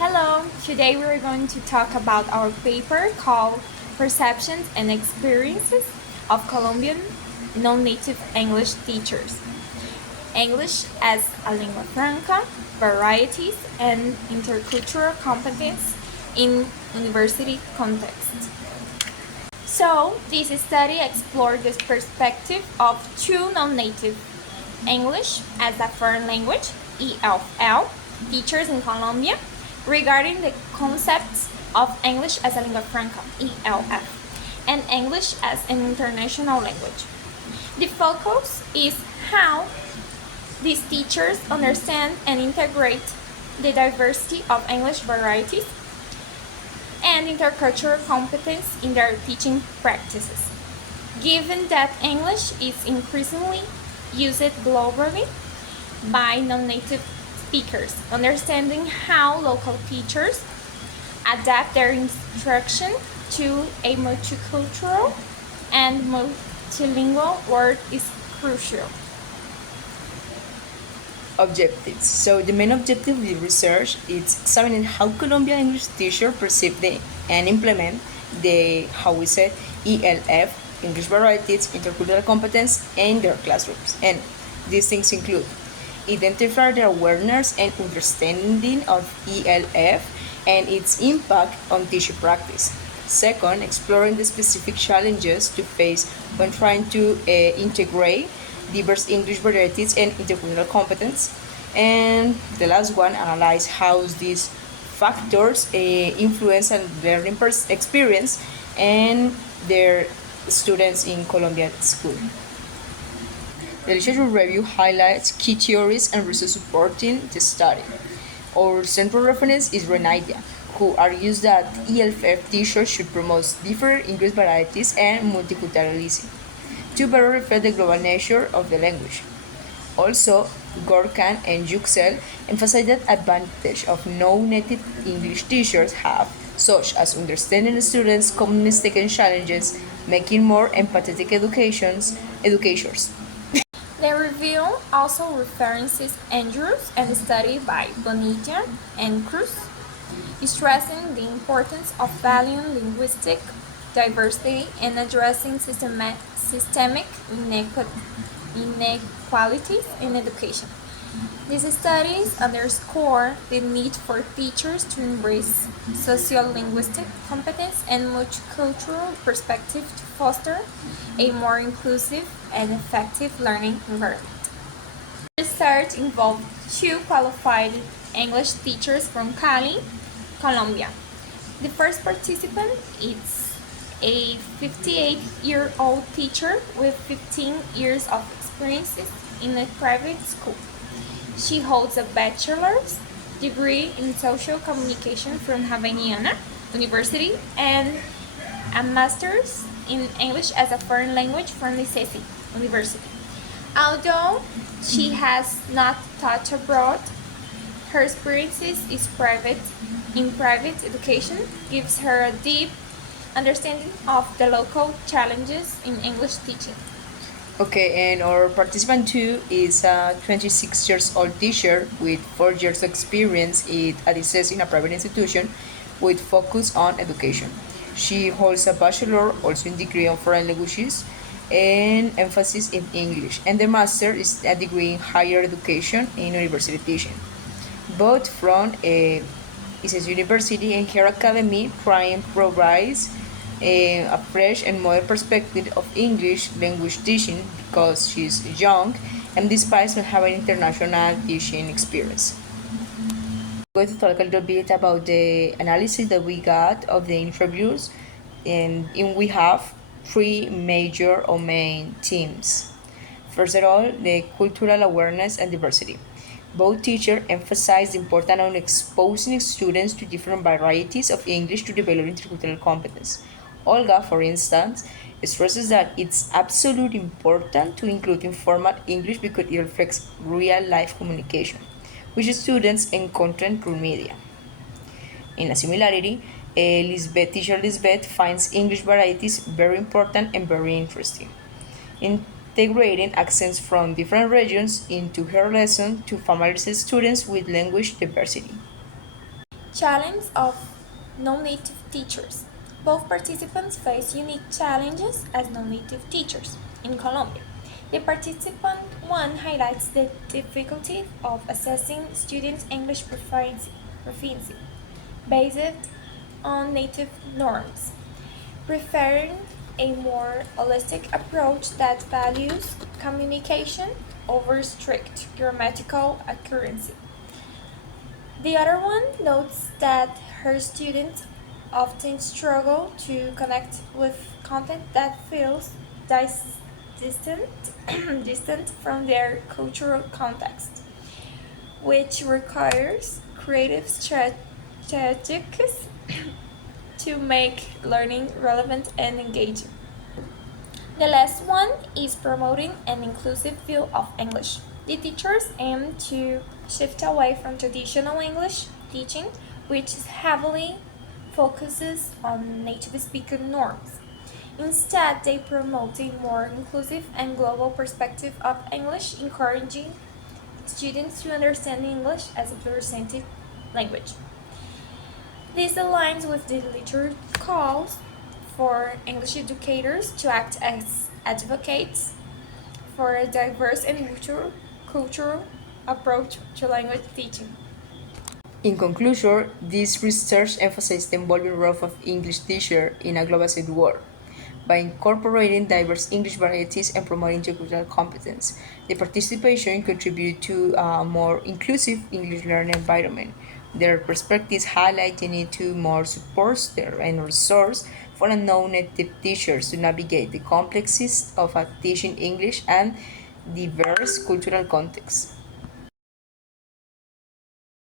Hello, today we're going to talk about our paper called Perceptions and Experiences of Colombian Non-Native English Teachers. English as a lingua franca, varieties, and intercultural competence in university context. So, this study explored the perspective of two non-native English as a foreign language, EFL, teachers in Colombia regarding the concepts of English as a lingua franca, ELF, and English as an international language. The focus is how these teachers understand and integrate the diversity of English varieties and intercultural competence in their teaching practices. Given that English is increasingly used globally by non-native speakers, understanding how local teachers adapt their instruction to a multicultural and multilingual world is crucial. Objectives. So the main objective of the research is examining how Colombian English teachers perceive and implement how we said, ELF, English varieties, intercultural competence in their classrooms. And these things include identify the awareness and understanding of ELF and its impact on teaching practice. Second, exploring the specific challenges to face when trying to integrate diverse English varieties and intercultural competence. And the last one, analyze how these factors influence and learning experience and their students in Colombian school. The literature review highlights key theories and research supporting the study. Our central reference is Renaida, who argues that ELF teachers should promote different English varieties and multiculturalism to better reflect the global nature of the language. Also, Gorkan and Yüksel emphasize the advantage of non-native English teachers have, such as understanding students' communistic challenges, making more empathetic educators. The review also references Andrews and a study by Bonilla and Cruz, stressing the importance of valuing linguistic diversity and addressing systemic inequalities in education. These studies underscore the need for teachers to embrace sociolinguistic competence and multicultural perspective to foster a more inclusive and effective learning environment. Research involved two qualified English teachers from Cali, Colombia. The first participant is a 58-year-old teacher with 15 years of experience in a private school. She holds a bachelor's degree in social communication from Javeriana University and a master's in English as a foreign language from ICESI University. Although she has not taught abroad, her experiences in private education gives her a deep understanding of the local challenges in English teaching. Okay, and our participant two is a 26 years old teacher with 4 years experience at ICES in a private institution with focus on education. She holds a bachelor, also in degree on foreign languages, and emphasis in English, and the master is a degree in higher education in university teaching. Both from ICES University and her academy provides a fresh and modern perspective of English language teaching because she's young and despite not having international teaching experience. I'm going to talk a little bit about the analysis that we got of the interviews, and we have three major or main themes. First of all, the cultural awareness and diversity. Both teachers emphasize the importance of exposing students to different varieties of English to develop intercultural competence. Olga, for instance, stresses that it's absolutely important to include informal English because it reflects real life communication, which students encounter through media. In a similarity, teacher Lisbeth finds English varieties very important and very interesting. Integrating accents from different regions into her lesson to familiarize students with language diversity. Challenge of non-native teachers. Both participants face unique challenges as non-native teachers in Colombia. The participant 1 highlights the difficulty of assessing students' English proficiency based on native norms, preferring a more holistic approach that values communication over strict grammatical accuracy. The other one notes that her students often struggle to connect with content that feels distant, distant from their cultural context, which requires creative strategies to make learning relevant and engaging. The last one is promoting an inclusive view of English. The teachers aim to shift away from traditional English teaching, which heavily focuses on native speaker norms. Instead, they promote a more inclusive and global perspective of English, encouraging students to understand English as a presented language. This aligns with the literature calls for English educators to act as advocates for a diverse and cultural approach to language teaching. In conclusion, this research emphasizes the evolving role of English teacher in a globalized world. By incorporating diverse English varieties and promoting geographical competence, the participation contribute to a more inclusive English learning environment. Their perspectives highlight the need to more support and resource for non-native teachers to navigate the complexities of teaching English and diverse cultural contexts.